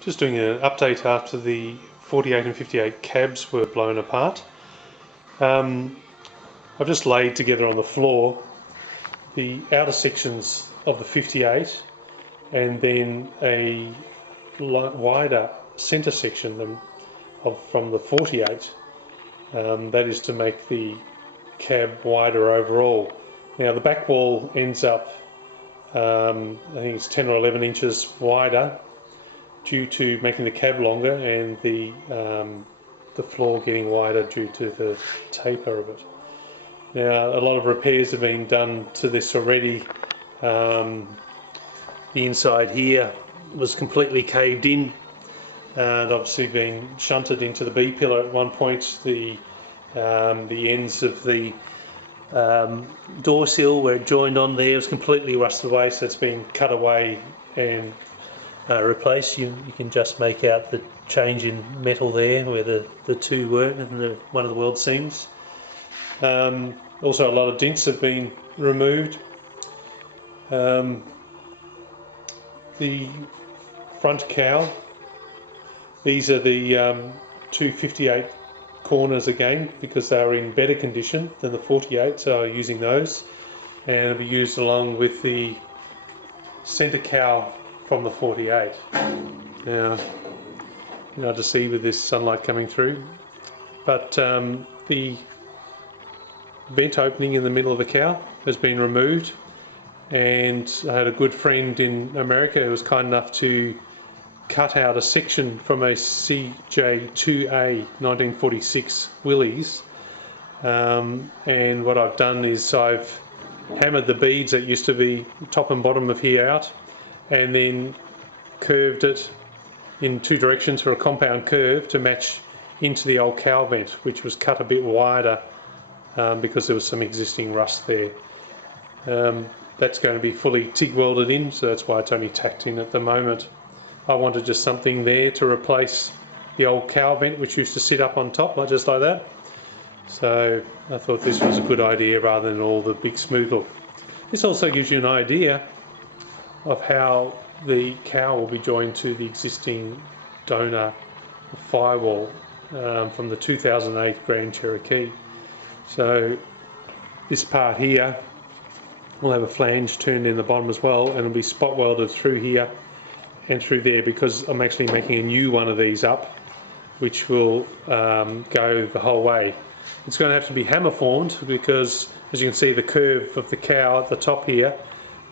Just doing an update after the 48 and 58 cabs were blown apart. I've just laid together on the floor the outer sections of the 58 and then a wider centre section from the 48. That is to make the cab wider overall. Now the back wall ends up, I think it's 10 or 11 inches wider due to making the cab longer and the floor getting wider due to the taper of it. Now a lot of repairs have been done to this already. The inside here was completely caved in and obviously been shunted into the B pillar at one point. The ends of the door sill where it joined on there was completely rusted away, so it's been cut away and replaced. You can just make out the change in metal there where the two were and one of the weld seams. Also a lot of dents have been removed. The front cowl, these are the 258 corners again because they are in better condition than the 48, so I'm using those, and it'll be used along with the centre cowl from the 48. Now, hard to see with this sunlight coming through, but the vent opening in the middle of the cowl has been removed, and I had a good friend in America who was kind enough to cut out a section from a CJ2A 1946 Willys, and what I've done is I've hammered the beads that used to be top and bottom of here out and then curved it in two directions for a compound curve to match into the old cowl vent, which was cut a bit wider because there was some existing rust there. That's going to be fully TIG welded in, so that's why it's only tacked in at the moment. I wanted just something there to replace the old cowl vent which used to sit up on top, just like that. So I thought this was a good idea rather than all the big smooth look. This also gives you an idea of how the cowl will be joined to the existing donor firewall from the 2008 Grand Cherokee. So this part here will have a flange turned in the bottom as well, and it'll be spot welded through here and through there because I'm actually making a new one of these up which will go the whole way. It's going to have to be hammer formed because, as you can see, the curve of the cowl at the top here,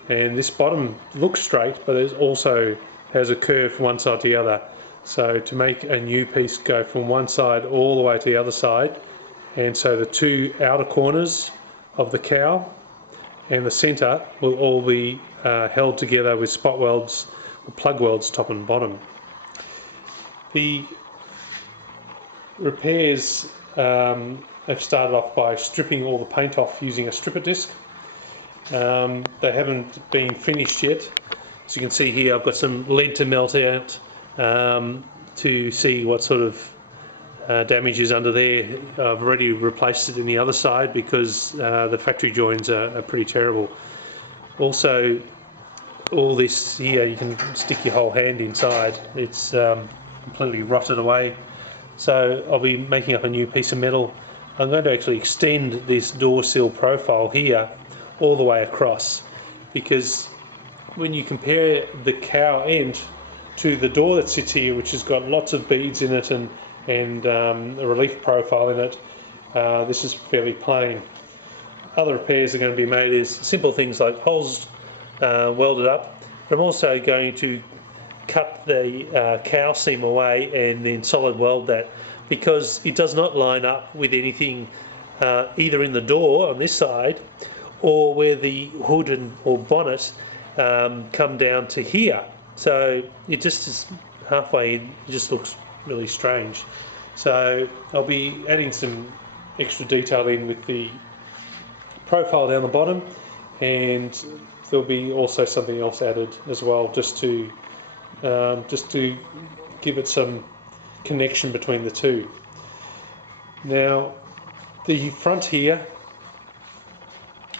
and this bottom looks straight but it also has a curve from one side to the other. So to make a new piece go from one side all the way to the other side, and so the two outer corners of the cowl and the centre will all be held together with spot welds or plug welds top and bottom. The repairs have started off by stripping all the paint off using a stripper disc. They haven't been finished yet. As you can see here, I've got some lead to melt out to see what sort of damage is under there. I've already replaced it in the other side because the factory joins are pretty terrible. Also, all this here, you can stick your whole hand inside. It's completely rotted away. So I'll be making up a new piece of metal. I'm going to actually extend this door sill profile here all the way across, because when you compare the cowl end to the door that sits here, which has got lots of beads in it and a relief profile in it, this is fairly plain. Other repairs are going to be made is simple things like holes welded up, but I'm also going to cut the cowl seam away and then solid weld that, because it does not line up with anything either in the door on this side or where the hood or bonnet come down to here. So it just is halfway in, it just looks really strange. So I'll be adding some extra detail in with the profile down the bottom, and there'll be also something else added as well just to give it some connection between the two. Now the front here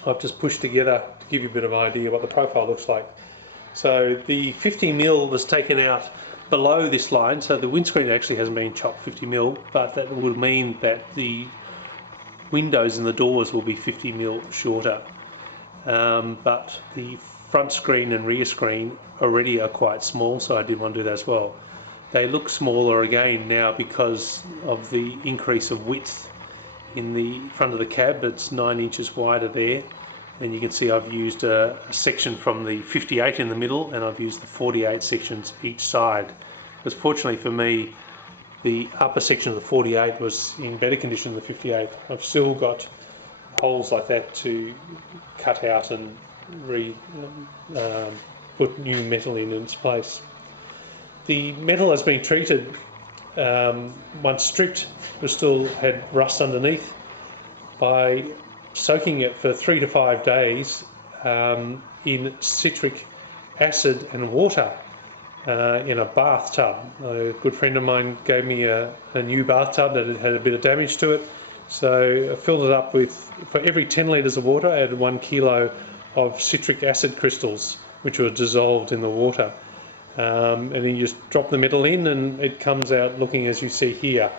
I've just pushed together to give you a bit of idea what the profile looks like. So the 50mm was taken out below this line, so the windscreen actually hasn't been chopped 50mm, but that would mean that the windows and the doors will be 50mm shorter. But the front screen and rear screen already are quite small, so I did want to do that as well. They look smaller again now because of the increase of width in the front of the cab. It's 9 inches wider there, and you can see I've used a section from the 58 in the middle, and I've used the 48 sections each side, because fortunately for me the upper section of the 48 was in better condition than the 58. I've still got holes like that to cut out and put new metal in its place. The metal has been treated, once stripped, but still had rust underneath, by soaking it for 3 to 5 days in citric acid and water in a bathtub. A good friend of mine gave me a new bathtub that had a bit of damage to it, so I filled it up with, for every 10 litres of water, I added 1 kilo of citric acid crystals, which were dissolved in the water. And then you just drop the metal in and it comes out looking as you see here.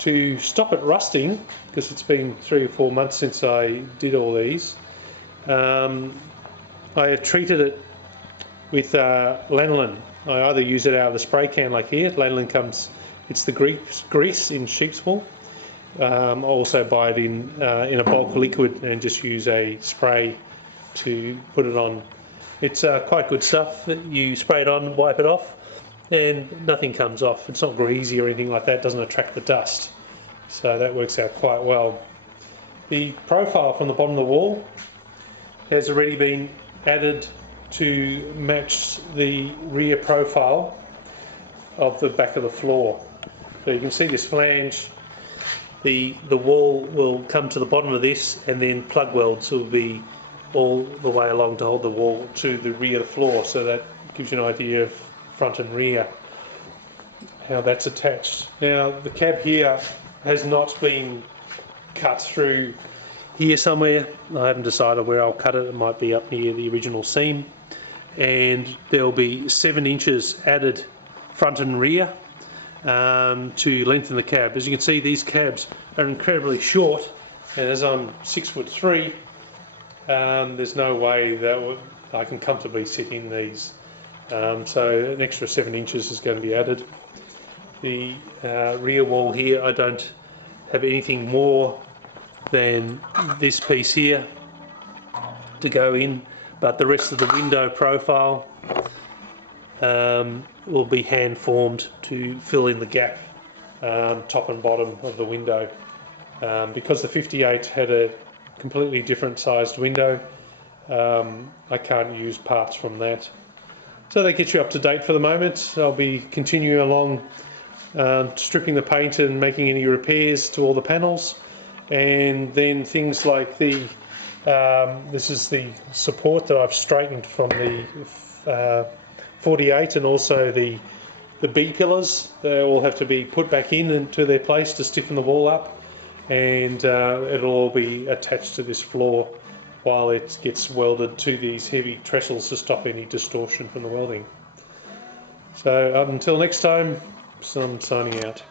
To stop it rusting, because it's been 3 or 4 months since I did all these, I had treated it with lanolin. I either use it out of the spray can like here. Lanolin comes, it's the grease in sheep's wool. I also buy it in a bulk liquid and just use a spray to put it on. It's quite good stuff. You spray it on, wipe it off, and nothing comes off. It's not greasy or anything like that. It doesn't attract the dust, so that works out quite well. The profile from the bottom of the wall has already been added to match the rear profile of the back of the floor. So you can see this flange, the wall will come to the bottom of this, and then plug welds will be all the way along to hold the wall to the rear of the floor, so that gives you an idea of front and rear, how that's attached. Now the cab here has not been cut through here somewhere. I haven't decided where I'll cut it. It might be up near the original seam, and there'll be 7 inches added front and rear to lengthen the cab. As you can see, these cabs are incredibly short, and as I'm 6'3", there's no way that I can comfortably sit in these. So an extra 7 inches is going to be added. The rear wall here, I don't have anything more than this piece here to go in, but the rest of the window profile will be hand formed to fill in the gap, top and bottom of the window. Because the 58 had a completely different sized window, I can't use parts from that. So that gets you up to date for the moment. I'll be continuing along, stripping the paint and making any repairs to all the panels, and then things like the this is the support that I've straightened from the 48, and also the B pillars. They all have to be put back in into their place to stiffen the wall up, and it'll all be attached to this floor while it gets welded to these heavy trestles to stop any distortion from the welding. So until next time, I'm signing out.